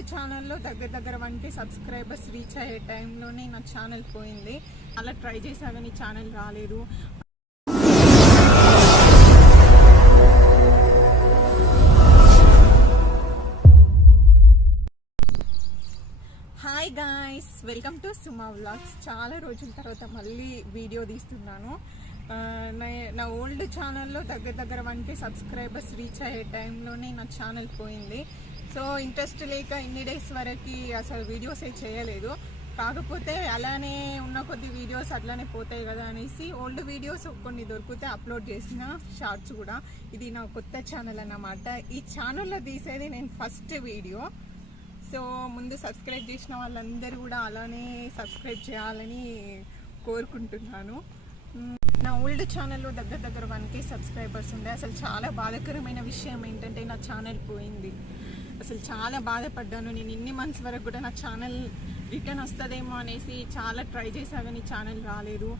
Old ఛానల్లో దగ్గర దగ్గర వన్ కే సబ్స్క్రైబర్స్ రీచ్ అయ్యే టైంలోనే నా ఛానల్ పోయింది. అలా ట్రై చేసా కానీ ఛానల్ రాలేదు. Hi guys welcome to Suma vlogs చాలా రోజుల తర్వాత మళ్ళీ వీడియో తీస్తున్నాను. నా- నా ఓల్డ్ ఛానల్లో దగ్గర దగ్గర వన్ కే సబ్స్క్రైబర్స్ రీచ్ అయ్యే టైంలోనే నా ఛానల్ పోయింది. సో ఇంట్రెస్ట్ లేక ఇన్ని డేస్ వరకు అసలు వీడియోస్ ఏ చేయలేదు. కాకపోతే అలానే ఉన్న కొద్ది వీడియోస్ అట్లానే పోతాయి కదా అనేసి ఓల్డ్ వీడియోస్ కొన్ని దొరికితే అప్లోడ్ చేసిన షార్ట్స్ కూడా. ఇది నా కొత్త ఛానల్ అన్నమాట. ఈ ఛానల్లో తీసేది నేను ఫస్ట్ వీడియో సో ముందు సబ్స్క్రైబ్ చేసిన వాళ్ళందరూ కూడా అలానే సబ్స్క్రైబ్ చేయాలని కోరుకుంటున్నాను. నా ఓల్డ్ ఛానల్లో దగ్గర దగ్గర వన్కే సబ్స్క్రైబర్స్ ఉండే. అసలు చాలా బాధాకరమైన విషయం ఏంటంటే నా ఛానల్ పోయింది. అసలు చాలా బాధపడ్డాను. నేను ఇన్ని మంత్స్ వరకు కూడా నా ఛానల్ రిటర్న్ వస్తుందేమో అనేసి చాలా ట్రై చేశా కానీ ఛానల్ రాలేదు.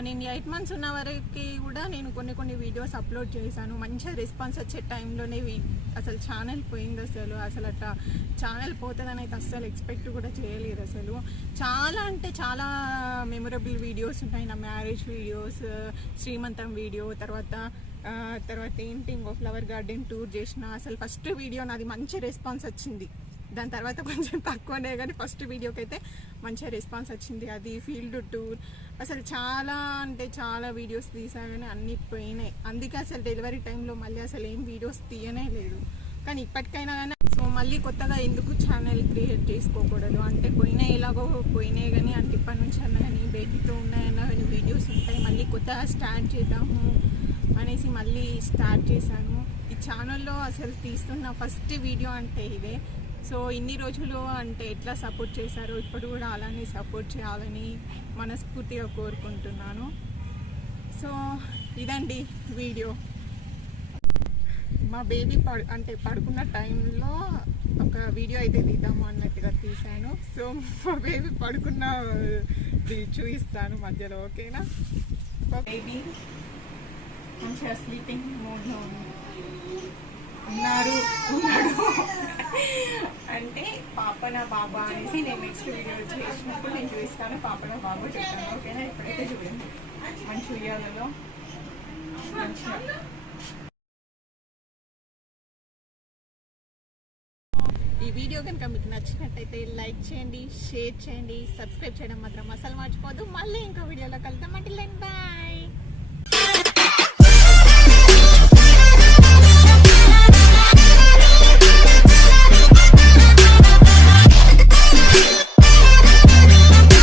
నేను ఎయిట్ మంత్స్ ఉన్న వరకు కూడా నేను కొన్ని కొన్ని వీడియోస్ అప్లోడ్ చేశాను. మంచిగా రెస్పాన్స్ వచ్చే టైంలోనే వీ- అసలు ఛానల్ పోయింది అసలు. అసలు అట్లా ఛానల్ పోతుందని అయితే అస్సలు ఎక్స్పెక్ట్ కూడా చేయలేదు అసలు. చాలా అంటే చాలా మెమొరబుల్ వీడియోస్ ఉంటాయి. నా మ్యారేజ్ వీడియోస్ శ్రీమంతం వీడియో తర్వాత తర్వాత ఏంటి ఇంకో ఫ్లవర్ గార్డెన్ టూర్ చేసిన అసలు ఫస్ట్ వీడియో నాది మంచి రెస్పాన్స్ వచ్చింది. దాని తర్వాత కొంచెం తక్కువనే కానీ ఫస్ట్ వీడియోకి అయితే మంచిగా రెస్పాన్స్ వచ్చింది. అది ఫీల్డ్ టూర్ అసలు చాలా అంటే చాలా వీడియోస్ తీసా కానీ అన్నీ పోయినాయి. అందుకే అసలు డెలివరీ టైంలో మళ్ళీ అసలు ఏం వీడియోస్ తీయనే లేదు. కానీ ఇప్పటికైనా కానీ సో మళ్ళీ కొత్తగా ఎందుకు ఛానల్ క్రియేట్ చేసుకోకూడదు? అంటే పోయినాయి ఎలాగో పోయినాయి కానీ అంటే ఇప్పటి నుంచి అన్నా కానీ బేబీతో ఉన్నాయన్నా కానీ వీడియోస్ ఉంటాయి. మళ్ళీ కొత్తగా స్టార్ట్ చేద్దాము అనేసి మళ్ళీ స్టార్ట్ చేశాను. ఈ ఛానల్లో అసలు తీస్తున్న ఫస్ట్ వీడియో అంటే ఇదే. సో ఇన్ని రోజులు అంటే ఎట్లా సపోర్ట్ చేశారో ఇప్పుడు కూడా అలానే సపోర్ట్ చేయాలని మనస్ఫూర్తిగా కోరుకుంటున్నాను. సో ఇదండి వీడియో. మా బేబీ పడు అంటే పడుకున్న టైంలో ఒక వీడియో అయితే తీద్దాము అన్నట్టుగా తీశాను. సో మా బేబీ పడుకున్న చూపిస్తాను మధ్యలో ఓకేనా? బేబీ మంచిగా స్లీపింగ్ మోడ్లో ఉన్నారు ఉన్నాడు. అంటే పాపన బాబా అనేసి నేను నెక్స్ట్ వీడియో చేసినప్పుడు నేను చూపిస్తాను పాపన బాబు చెప్తాను ఓకేనా? ఇప్పుడైతే చూడండి మంచి ఉయ్యాలలో మంచిగా. ఈ వీడియో కనుక మీకు నచ్చినట్టయితే లైక్ చేయండి షేర్ చేయండి సబ్స్క్రైబ్ చేయడం మాత్రం అసలు మర్చిపోదు మళ్ళీ ఇంకో వీడియోలో కలుద్దాం. అంటే బాయ్